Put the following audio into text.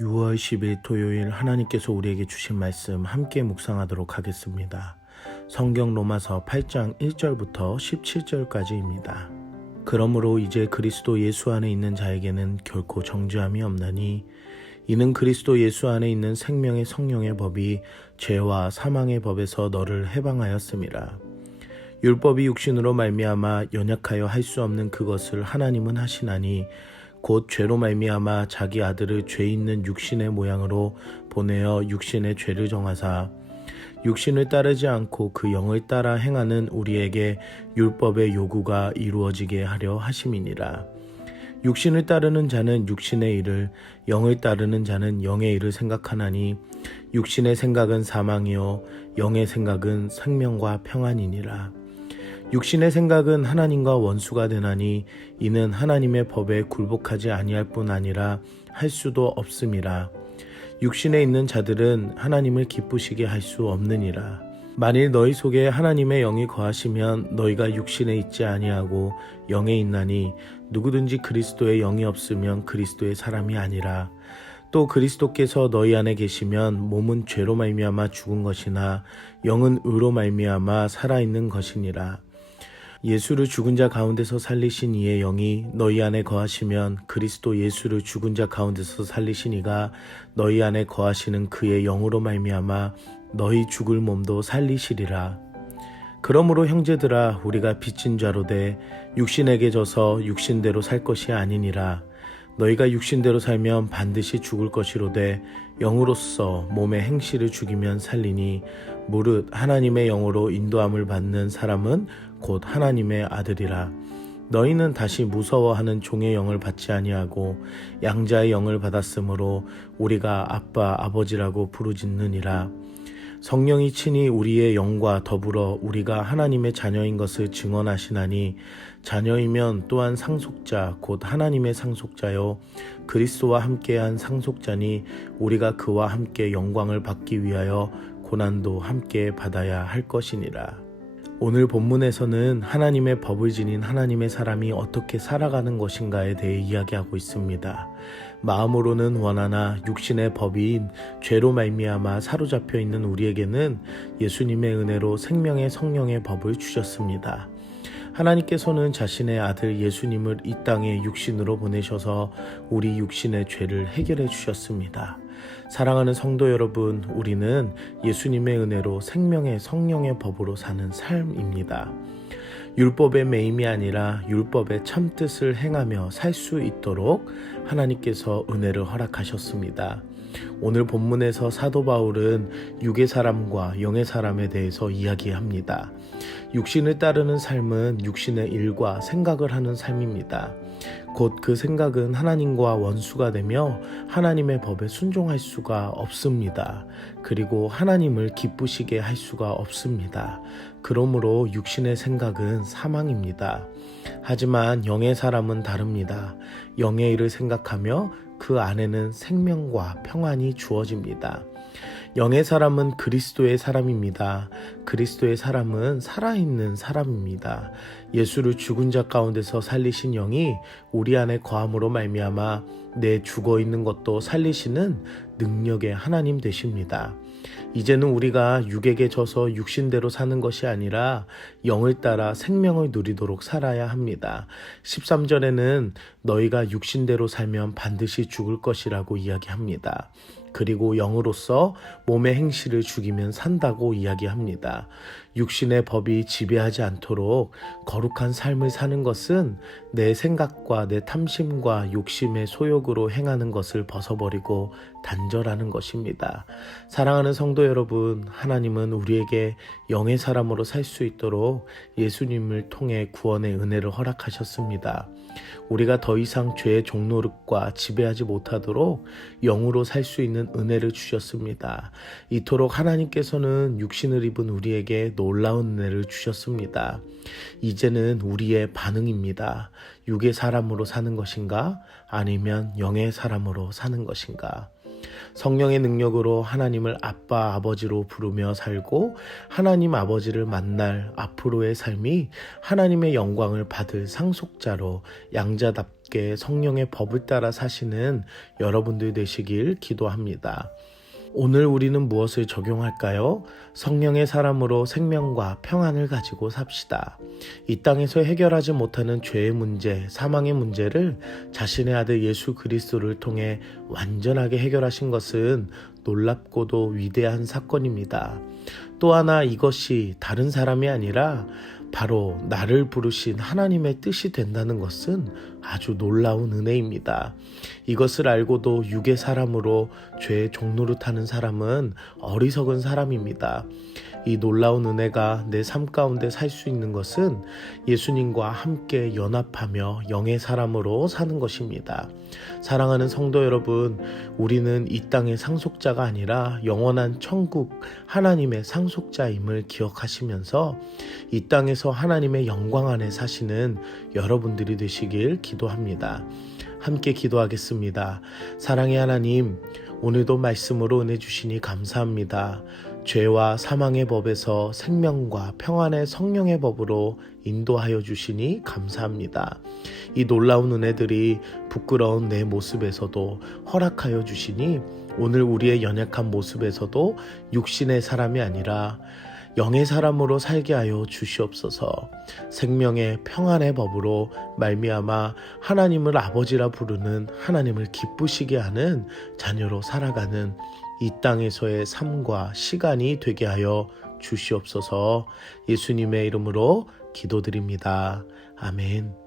6월 10일 토요일 하나님께서 우리에게 주신 말씀 함께 묵상하도록 하겠습니다. 성경 로마서 8장 1절부터 17절까지입니다. 그러므로 이제 그리스도 예수 안에 있는 자에게는 결코 정죄함이 없나니 이는 그리스도 예수 안에 있는 생명의 성령의 법이 죄와 사망의 법에서 너를 해방하였음이라. 율법이 육신으로 말미암아 연약하여 할 수 없는 그것을 하나님은 하시나니 곧 죄로 말미암아 자기 아들을 죄 있는 육신의 모양으로 보내어 육신의 죄를 정하사 육신을 따르지 않고 그 영을 따라 행하는 우리에게 율법의 요구가 이루어지게 하려 하심이니라. 육신을 따르는 자는 육신의 일을, 영을 따르는 자는 영의 일을 생각하나니 육신의 생각은 사망이요 영의 생각은 생명과 평안이니라. 육신의 생각은 하나님과 원수가 되나니 이는 하나님의 법에 굴복하지 아니할 뿐 아니라 할 수도 없음이라. 육신에 있는 자들은 하나님을 기쁘시게 할 수 없느니라. 만일 너희 속에 하나님의 영이 거하시면 너희가 육신에 있지 아니하고 영에 있나니 누구든지 그리스도의 영이 없으면 그리스도의 사람이 아니라. 또 그리스도께서 너희 안에 계시면 몸은 죄로 말미암아 죽은 것이나 영은 의로 말미암아 살아있는 것이니라. 예수를 죽은 자 가운데서 살리신 이의 영이 너희 안에 거하시면 그리스도 예수를 죽은 자 가운데서 살리신 이가 너희 안에 거하시는 그의 영으로 말미암아 너희 죽을 몸도 살리시리라. 그러므로 형제들아 우리가 빚진 자로 돼 육신에게 져서 육신대로 살 것이 아니니라. 너희가 육신대로 살면 반드시 죽을 것이로되 영으로서 몸의 행실을 죽이면 살리니 무릇 하나님의 영으로 인도함을 받는 사람은 곧 하나님의 아들이라. 너희는 다시 무서워하는 종의 영을 받지 아니하고 양자의 영을 받았으므로 우리가 아빠 아버지라고 부르짖느니라. 성령이 친히 우리의 영과 더불어 우리가 하나님의 자녀인 것을 증언하시나니 자녀이면 또한 상속자 곧 하나님의 상속자요 그리스도와 함께한 상속자니 우리가 그와 함께 영광을 받기 위하여 고난도 함께 받아야 할 것이니라. 오늘 본문에서는 하나님의 법을 지닌 하나님의 사람이 어떻게 살아가는 것인가에 대해 이야기하고 있습니다. 마음으로는 원하나 육신의 법인 죄로 말미암아 사로잡혀 있는 우리에게는 예수님의 은혜로 생명의 성령의 법을 주셨습니다. 하나님께서는 자신의 아들 예수님을 이 땅에 육신으로 보내셔서 우리 육신의 죄를 해결해 주셨습니다. 사랑하는 성도 여러분, 우리는 예수님의 은혜로 생명의 성령의 법으로 사는 삶입니다. 율법의 매임이 아니라 율법의 참뜻을 행하며 살 수 있도록 하나님께서 은혜를 허락하셨습니다. 오늘 본문에서 사도 바울은 육의 사람과 영의 사람에 대해서 이야기합니다. 육신을 따르는 삶은 육신의 일과 생각을 하는 삶입니다. 곧 그 생각은 하나님과 원수가 되며 하나님의 법에 순종할 수가 없습니다. 그리고 하나님을 기쁘시게 할 수가 없습니다. 그러므로 육신의 생각은 사망입니다. 하지만 영의 사람은 다릅니다. 영의 일을 생각하며 그 안에는 생명과 평안이 주어집니다. 영의 사람은 그리스도의 사람입니다. 그리스도의 사람은 살아있는 사람입니다. 예수를 죽은 자 가운데서 살리신 영이 우리 안에 거함으로 말미암아 내 죽어있는 것도 살리시는 능력의 하나님 되십니다. 이제는 우리가 육에게 져서 육신대로 사는 것이 아니라 영을 따라 생명을 누리도록 살아야 합니다. 13절에는 너희가 육신대로 살면 반드시 죽을 것이라고 이야기합니다. 그리고 영으로서 몸의 행실을 죽이면 산다고 이야기합니다. 육신의 법이 지배하지 않도록 거룩한 삶을 사는 것은 내 생각과 내 탐심과 욕심의 소욕으로 행하는 것을 벗어버리고 단절하는 것입니다. 사랑하는 성도 여러분, 하나님은 우리에게 영의 사람으로 살 수 있도록 예수님을 통해 구원의 은혜를 허락하셨습니다. 우리가 더 이상 죄의 종노릇과 지배하지 못하도록 영으로 살 수 있는 은혜를 주셨습니다. 이토록 하나님께서는 육신을 입은 우리에게 놀라운 은혜를 주셨습니다. 이제는 우리의 반응입니다. 육의 사람으로 사는 것인가? 아니면 영의 사람으로 사는 것인가? 성령의 능력으로 하나님을 아빠, 아버지로 부르며 살고 하나님 아버지를 만날 앞으로의 삶이 하나님의 영광을 받을 상속자로 양자답게 성령의 법을 따라 사시는 여러분들 되시길 기도합니다. 오늘 우리는 무엇을 적용할까요? 성령의 사람으로 생명과 평안을 가지고 삽시다. 이 땅에서 해결하지 못하는 죄의 문제, 사망의 문제를 자신의 아들 예수 그리스도를 통해 완전하게 해결하신 것은 놀랍고도 위대한 사건입니다. 또 하나 이것이 다른 사람이 아니라 바로 나를 부르신 하나님의 뜻이 된다는 것은 아주 놀라운 은혜입니다. 이것을 알고도 육의 사람으로 죄의 종노릇 하는 사람은 어리석은 사람입니다. 이 놀라운 은혜가 내 삶 가운데 살 수 있는 것은 예수님과 함께 연합하며 영의 사람으로 사는 것입니다. 사랑하는 성도 여러분, 우리는 이 땅의 상속자가 아니라 영원한 천국 하나님의 상속자임을 기억하시면서 이 땅에서 하나님의 영광 안에 사시는 여러분들이 되시길 기도합니다. 함께 기도하겠습니다. 사랑의 하나님, 오늘도 말씀으로 은혜 주시니 감사합니다. 죄와 사망의 법에서 생명과 평안의 성령의 법으로 인도하여 주시니 감사합니다. 이 놀라운 은혜들이 부끄러운 내 모습에서도 허락하여 주시니 오늘 우리의 연약한 모습에서도 육신의 사람이 아니라 영의 사람으로 살게 하여 주시옵소서. 생명의 평안의 법으로 말미암아 하나님을 아버지라 부르는 하나님을 기쁘시게 하는 자녀로 살아가는 이 땅에서의 삶과 시간이 되게 하여 주시옵소서. 예수님의 이름으로 기도드립니다. 아멘.